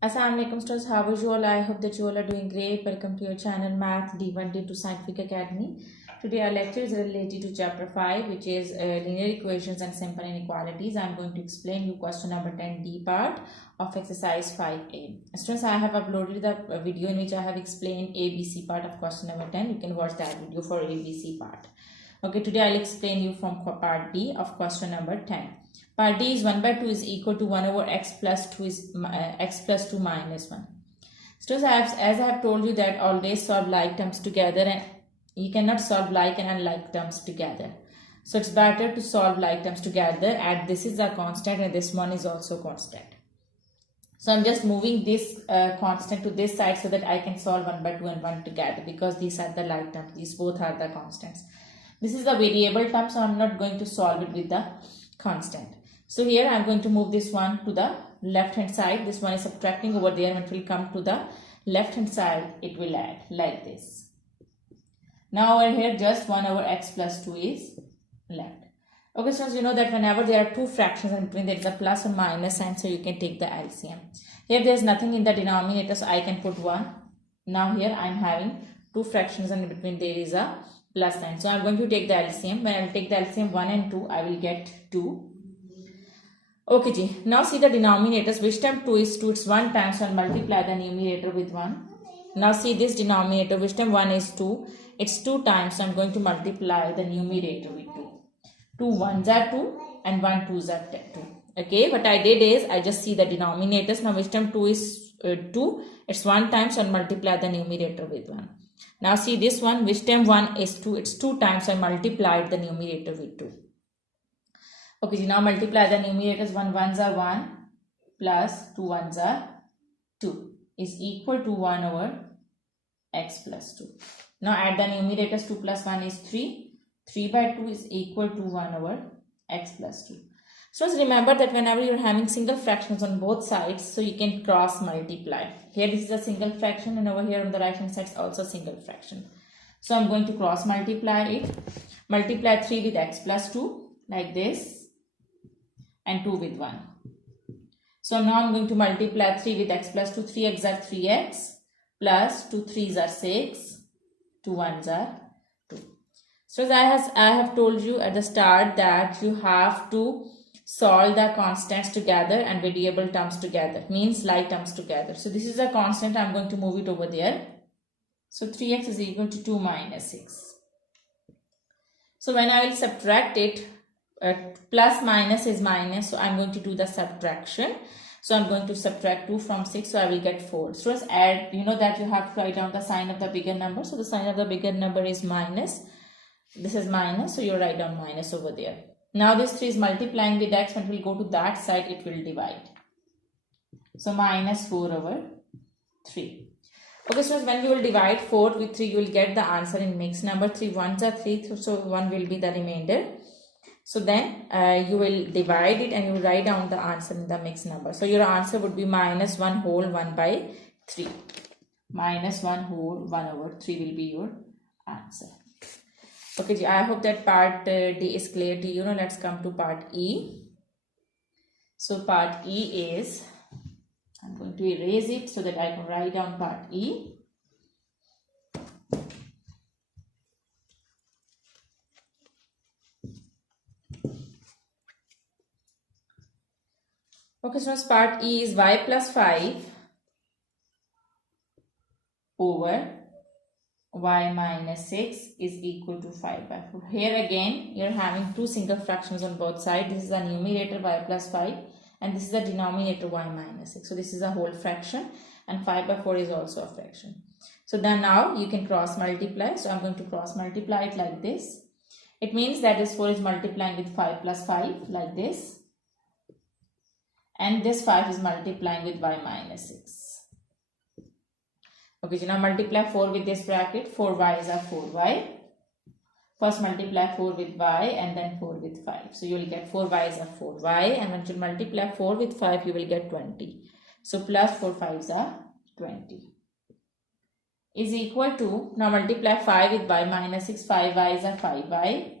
Assalamualaikum students, how are you all? I hope that you all are doing great. Welcome to your channel Math D1 D2 Scientific Academy. Today our lecture is related to chapter 5, which is linear equations and simple inequalities. I am going to explain you question number 10D part of exercise 5A. Students, I have uploaded the video in which I have explained ABC part of question number 10. You can watch that video for ABC part. Okay, today I'll explain you from part B of question number 10. Part D is 1 by 2 is equal to 1 over x plus 2 is x plus 2 minus 1. So as I have told you that always solve like terms together, and you cannot solve like and unlike terms together. So it's better to solve like terms together, and this is a constant and this one is also constant. So I'm just moving this constant to this side so that I can solve 1 by 2 and 1 together, because these are the like terms. These both are the constants. This is the variable term, so I'm not going to solve it with the constant. So here I am going to move this one to the left hand side. This one is subtracting over there, and it will come to the left hand side. It will add like this. Now over here just 1 over x plus 2 is left. Okay, so you know that whenever there are two fractions in between, there is a plus or minus sign, so you can take the LCM. Here there is nothing in the denominator, so I can put 1. Now here I am having two fractions and in between there is a plus sign. So I am going to take the LCM. When I will take the LCM 1 and 2, I will get 2. Okay, ji. Now see the denominators. Which term 2 is 2? It's 1 times, and multiply the numerator with 1. Now see this denominator. Which term 1 is 2? It's 2 times, so I'm going to multiply the numerator with 2. 2 1s are 2 and 1 2s are 2. Okay, what I did is I just see the denominators. Now which term 2 is 2? It's 1 times, and multiply the numerator with 1. Now see this one. Which term 1 is 2? It's 2 times, so I multiplied the numerator with 2. Okay, now multiply the numerators. 1 1s are 1 plus 2 1s are 2 is equal to 1 over x plus 2. Now add the numerators. 2 plus 1 is 3. 3 by 2 is equal to 1 over x plus 2. So remember that whenever you're having single fractions on both sides, so you can cross multiply. Here this is a single fraction, and over here on the right hand side is also single fraction. So I'm going to cross multiply it. Multiply 3 with x plus 2 like this, and 2 with 1. So now I'm going to multiply 3 with x plus 2. 3x are 3x plus 2 3s are 6. 2 1s are 2. So as I have told you at the start that you have to solve the constants together and variable terms together. Means like terms together. So this is a constant. I'm going to move it over there. So 3x is equal to 2 minus 6. So when I will subtract it, plus minus is minus, so I'm going to do the subtraction. So I'm going to subtract 2 from 6, so I will get 4. So let's add. You know that you have to write down the sign of the bigger number. So the sign of the bigger number is minus. This is minus, so you write down minus over there. Now this 3 is multiplying with x. When it will go to that side, it will divide. So minus 4 over 3. Okay, so when you will divide 4 with 3, you will get the answer in mixed number. 3 1s are 3, so 1 will be the remainder. So then you will divide it and you will write down the answer in the mixed number. So your answer would be minus 1 whole 1 by 3. Minus 1 whole 1 over 3 will be your answer. Okay, I hope that part D is clear to you. Now let's come to part E. So part E is, I'm going to erase it so that I can write down part E. Okay, so part E is y plus 5 over y minus 6 is equal to 5 by 4. Here again, you're having two single fractions on both sides. This is the numerator y plus 5 and this is the denominator y minus 6. So this is a whole fraction and 5 by 4 is also a fraction. So then now you can cross multiply. So I'm going to cross multiply it like this. It means that this 4 is multiplying with 5 plus 5 like this. And this 5 is multiplying with y minus 6. Okay, so now multiply 4 with this bracket. 4y is a 4y. First multiply 4 with y and then 4 with 5. So you will get 4y is a 4y, and when you multiply 4 with 5, you will get 20. So plus 4 5s are 20. Is equal to, now multiply 5 with y minus 6. 5y is a 5y.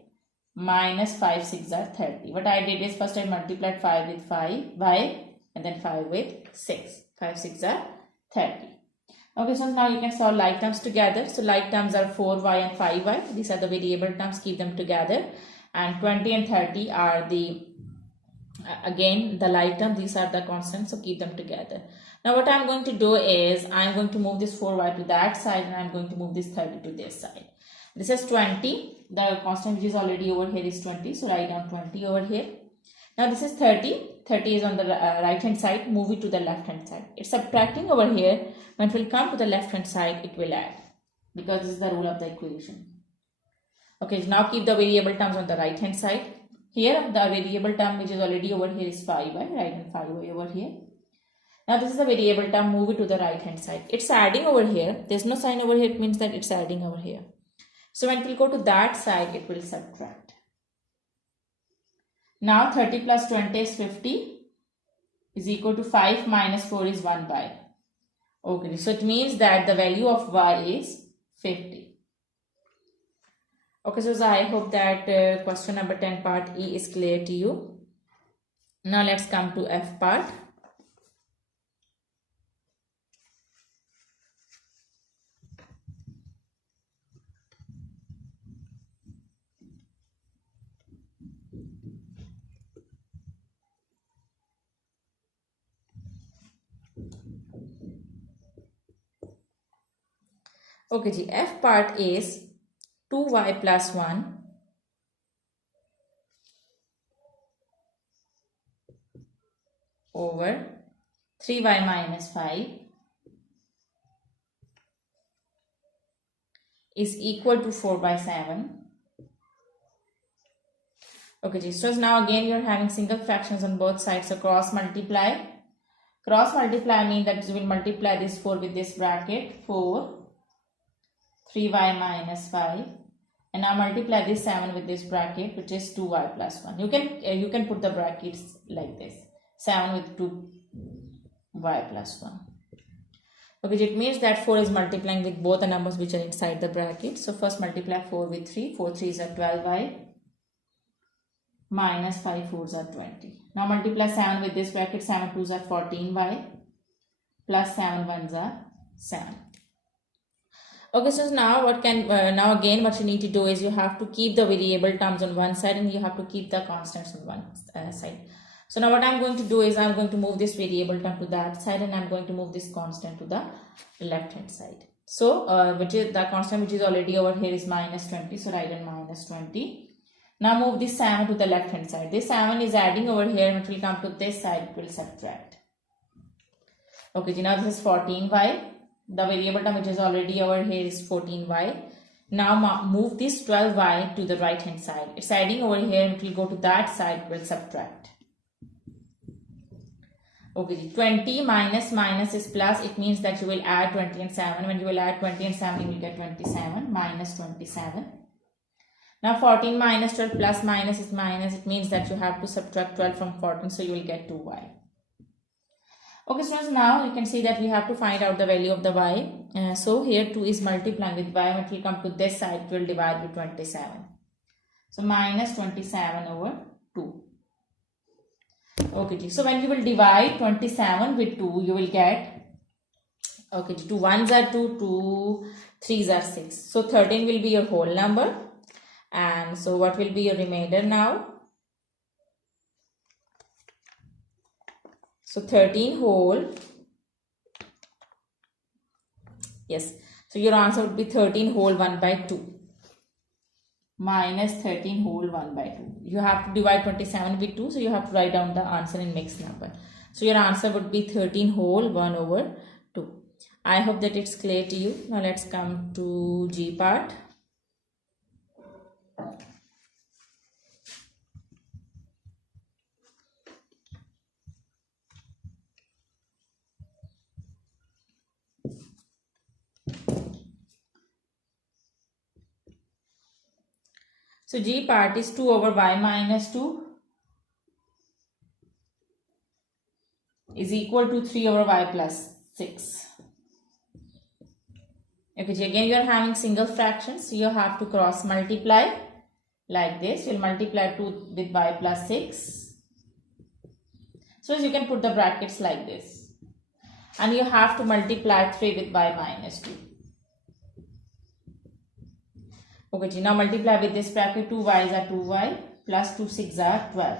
Minus 5 6 are 30. What I did is first I multiplied 5 with 5y and then 5 with 6. 5 6 are 30. Okay, so now you can solve like terms together. So like terms are 4y and 5y. These are the variable terms, keep them together. And 20 and 30 are the, again, the like term. These are the constants, so keep them together. Now what I'm going to do is, I'm going to move this 4y to that side and I'm going to move this 30 to this side. This is 20. The constant which is already over here is 20. So write down 20 over here. Now this is 30. 30 is on the right hand side. Move it to the left hand side. It's subtracting over here. When it will come to the left hand side, it will add. Because this is the rule of the equation. Okay, now keep the variable terms on the right hand side. Here the variable term which is already over here is 5y. Write down 5y over here. Now this is the variable term. Move it to the right hand side. It's adding over here. There's no sign over here. It means that it's adding over here. So when it will go to that side, it will subtract. Now 30 plus 20 is 50 is equal to 5 minus 4 is 1 by. Okay, so it means that the value of y is 50. Okay, so I hope that question number 10 part E is clear to you. Now let's come to F part. Okay, ji, F part is 2y plus 1 over 3y minus 5 is equal to 4 by 7. Okay, ji, so now again you are having single fractions on both sides, so cross multiply. Cross multiply means that you will multiply this 4 with this bracket, 4 3y minus 5, and now multiply this 7 with this bracket, which is 2y plus 1. You can put the brackets like this, 7 with 2y plus 1. Okay, it means that 4 is multiplying with both the numbers which are inside the bracket. So first multiply 4 with 3. 4 3s are 12y minus 5 4s are 20. Now multiply 7 with this bracket. 7 2s are 14y plus 7 1s are 7. Okay, so now what you need to do is you have to keep the variable terms on one side and you have to keep the constants on one side. So now what I'm going to do is I'm going to move this variable term to that side and I'm going to move this constant to the left hand side. So which is the constant which is already over here is minus 20. So write in minus 20. Now move this 7 to the left hand side. This 7 is adding over here and it will come to this side, it will subtract. Okay, now this is 14y. The variable term which is already over here is 14y. Now move this 12y to the right hand side. It's adding over here and it will go to that side, it will subtract. Okay, 20 minus is plus. It means that you will add 20 and 7. When you will add 20 and 7, you will get 27 minus 27. Now 14 minus 12 plus minus is minus. It means that you have to subtract 12 from 14. So you will get 2y. Okay, so now you can see that we have to find out the value of the y. So here 2 is multiplying with y. When it will come to this side, it will divide with 27. So minus 27 over 2. Okay, so when you will divide 27 with 2, you will get, okay, 2 1s are 2, 2 3s are 6. So 13 will be your whole number. And so what will be your remainder now? So 13 whole, yes, so your answer would be 13 whole 1 by 2 minus 13 whole 1 by 2. You have to divide 27 with 2, so you have to write down the answer in mixed number. So your answer would be 13 whole 1 over 2. I hope that it's clear to you. Now let's come to G part. So G part is 2 over y minus 2 is equal to 3 over y plus 6. Okay, again you are having single fractions, so you have to cross multiply like this. You will multiply 2 with y plus 6. So you can put the brackets like this. and you have to multiply 3 with y minus 2. Okay, now multiply with this bracket. 2y's are 2y plus 2 6 are 12.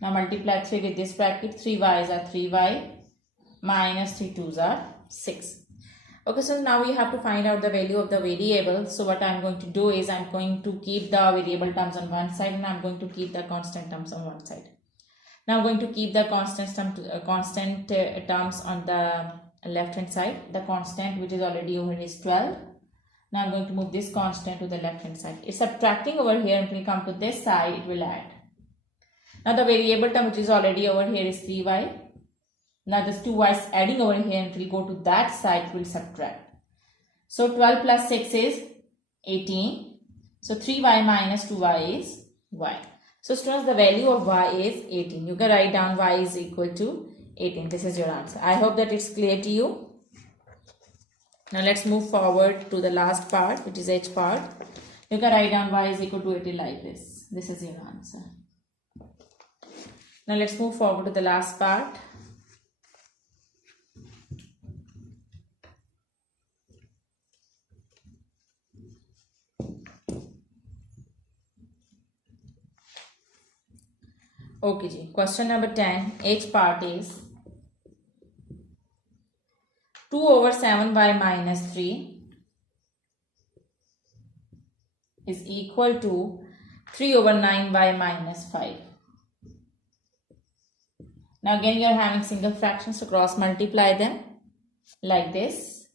Now multiply 3 with this bracket. 3y's are 3y minus 3 2's are 6. Okay, so now we have to find out the value of the variable. So what I'm going to do is I'm going to keep the variable terms on one side and I'm going to keep the constant terms on one side. Now I'm going to keep the constant terms on the left hand side. The constant which is already over here is 12. Now I'm going to move this constant to the left hand side. It's subtracting over here and it will come to this side, it will add. Now the variable term which is already over here is 3y. Now this 2y is adding over here and it will go to that side, it will subtract. So 12 plus 6 is 18. So 3y minus 2y is y. So students, the value of y is 18. You can write down y is equal to 18. This is your answer. I hope that it's clear to you. Now let's move forward to the last part, which is h part. You can write down y is equal to 18 like this. This is your answer. Now let's move forward to the last part. Okay ji, question number 10, h part is 2 over 7y minus 3 is equal to 3 over 9y minus 5. Now again you are having single fractions, so cross multiply them like this.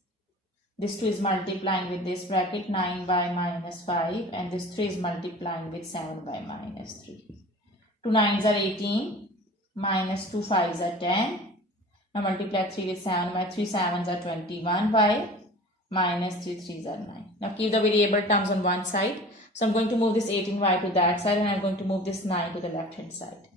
This 2 is multiplying with this bracket 9y minus 5 and this 3 is multiplying with 7y minus 3. 2 9's are 18 minus 2 5's are 10. Now multiply 3 with 7 by 3 7's are 21y minus 3 3's are 9. Now keep the variable terms on one side. So I'm going to move this 18y to that side and I'm going to move this 9 to the left hand side.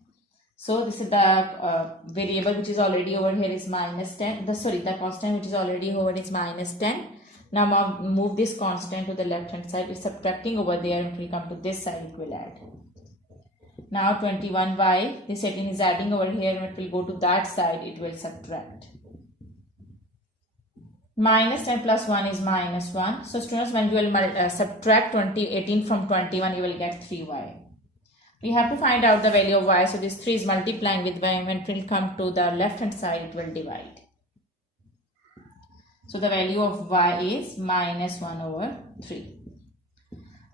So this is the variable which is already over here is minus 10. The constant which is already over is minus 10. Now move this constant to the left hand side. It's subtracting over there and it will come to this side, it will add. Now 21y, this 18 is adding over here and it will go to that side, it will subtract. Minus 10 plus 1 is minus 1. So students, when you will subtract 18 from 21, you will get 3y. We have to find out the value of y. So this 3 is multiplying with y and when it will come to the left hand side, it will divide. So the value of y is minus 1 over 3.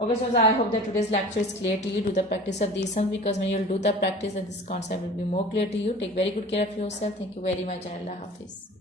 Okay, so I hope that today's lecture is clear to you. Do the practice of these sums, because when you will do the practice, then this concept will be more clear to you. Take very good care of yourself. Thank you very much. Allah Hafiz.